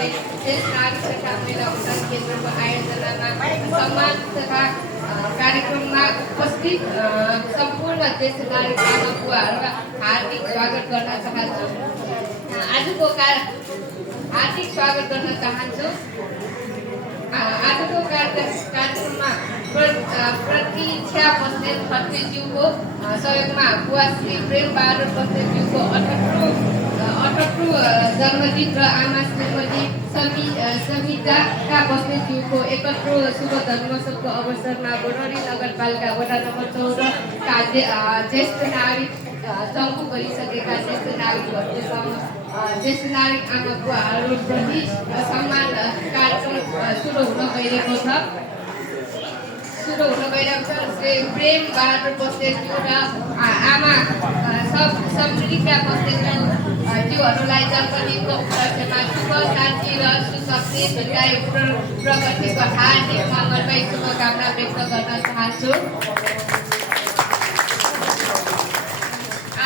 चाहिँ देश नागरिक तथा महिला उद्धार केन्द्रको आयोजनामा सम्मान तथा कार्यक्रममा उपस्थित सम्पूर्ण देश नागरिक आमा बुवाहरूलाई हार्दिक स्वागत गर्न चाहन्छु। आजको हार्दिक स्वागत गर्न चाहन्छु। आजको कार्यक्रममा प्रतीक्षा बस्नेत खत्रीज्यूको सहयोगमा बुवा श्री प्रेम बहादुर बस्नेतज्यूको 78 जन्मदिन र आमा श्रीमती समिता बस्नेतज्यूको 71 शुभ जन्मोत्सवको अवसरमा गोडरी नगरपालिका वडा नम्बर 14 का ज्येष्ठ नागरिक चम्पू गरिसकेका ज्येष्ठ नागरिकहरूसँग ज्येष्ठ नागरिक आमा बुवाहरूप्रति सम्मान कार्यक्रम सुरु हुन गइरहेको छ। श्री प्रेम बहादुर बस्नेतज्यू र आमा समृद्धिका बस्नेतज्यूहरूलाई जन्मदिनको उपलक्ष्यमा शुभ शान्ति र सुशक्ति दीर्घायु प्रगतिको हार्दिक मङ्गलमय शुभकामना व्यक्त गर्न चाहन्छु।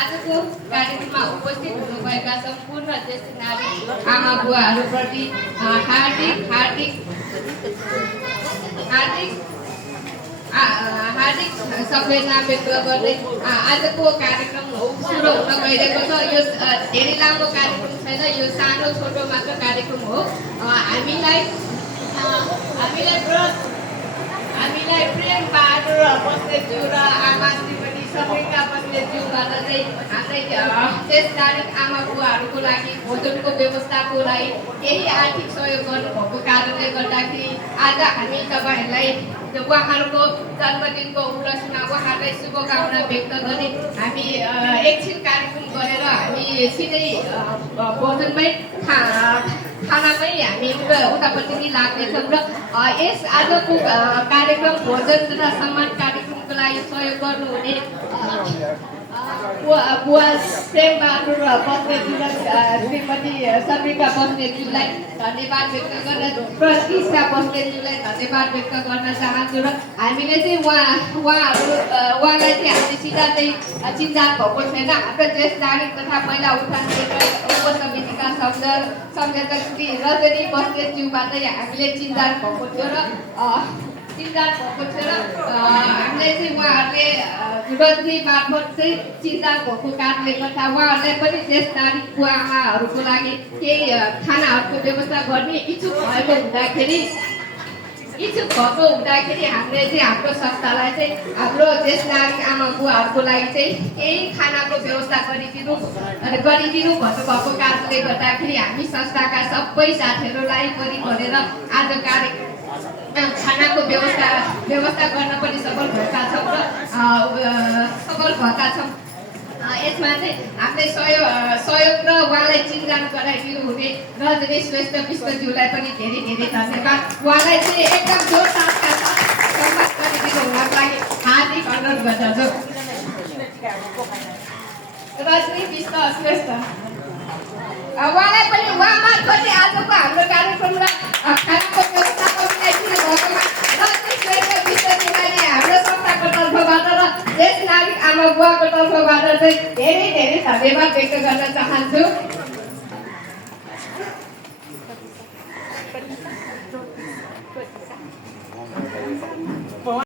आजको कार्यक्रममा उपस्थित हुनुभएका सम्पूर्ण ज्येष्ठ नागरिक आमा बुवाहरूप्रति हार्दिक सम्वेदना व्यक्त गर्दै आजको कार्यक्रम सुरु हुन गइरहेको छ। यो धेरै लामो कार्यक्रम छैन, यो सानो छोटो मात्र कार्यक्रम हो। हामीलाई प्रेम बहादुर बस्नेतज्यू र आमा श्रीमती समिता बस्नेतज्यूबाट चाहिँ हाम्रै देश नागरिक आमा बुवाहरूको लागि भोजनको व्यवस्थाको लागि केही आर्थिक सहयोग गर्नुभएको कारणले गर्दाखेरि आज हामी तपाईँहरूलाई उहाँहरूको जन्मदिनको उपलक्ष्यमा उहाँहरूलाई शुभकामना व्यक्त गर्ने हामी एकछिन कार्यक्रम गरेर हामी सिधै भोजनमै खानामै हामी उतापट्टि नै लाग्नेछौँ र यस आजको कार्यक्रम भोजन तथा सम्मान कार्यक्रमको लागि सहयोग गर्नुहुने बुवा प्रेम बहादुर बस्नेतज्यू र श्रीमती समिता बस्नेतज्यूलाई धन्यवाद व्यक्त गर्न प्रतीक्षा बस्नेतज्यूलाई धन्यवाद व्यक्त गर्न चाहन्छु र हामीले चाहिँ उहाँलाई चाहिँ हामीले सिधा चाहिँ चिन्जान भएको छैन। हाम्रो ज्येष्ठ नागरिक तथा महिला उत्थान केन्द्र उपसमितिका संयोजक श्री रजनी बस्नेतज्यूबाट हामीले चिन्जान भएको थियो र हामीले चाहिँ उहाँहरूले रजनी मार्फत चाहिँ चिन्जान भएको कारणले गर्दा उहाँहरूलाई पनि ज्येष्ठ नागरिक बुवा आमाहरूको लागि केही खानाहरूको व्यवस्था गर्ने इच्छुक हुँदाखेरि हामीले चाहिँ हाम्रो संस्थालाई चाहिँ हाम्रो ज्येष्ठ नागरिक आमा बुवाहरूको लागि चाहिँ केही खानाको व्यवस्था गरिदिनु भन्नुभएको कारणले गर्दाखेरि हामी संस्थाका सबै साथीहरूलाई पनि गरेर आज खानाको व्यवस्था गर्न पनि सफल भएका छौँ। यसमा चाहिँ हामीले सहयोग र उहाँलाई चिन्जान गराइदिनु हुने रजनी श्रेष्ठ विष्णुज्यूलाई पनि धेरै धेरै धन्यवाद। उहाँलाई चाहिँ एकदम जोरदारका साथ सम्मान गरिदिनु हुनको लागि हार्दिक अनुरोध गर्दछु। रजनी विष्णु श्रेष्ठ उहाँलाई पनि उहाँ मार्फत आजको हाम्रो कार्यक्रम र खानाको व्यवस्थाको मिलाइदिनु भएकोमा रजनी श्रेष्ठ विष्णुज्यूलाई हाम्रो संस्थाको तर्फबाट र देश नागरिक आमा बुवाको तर्फबाट चाहिँ धेरै धेरै धन्यवाद व्यक्त गर्न चाहन्छु।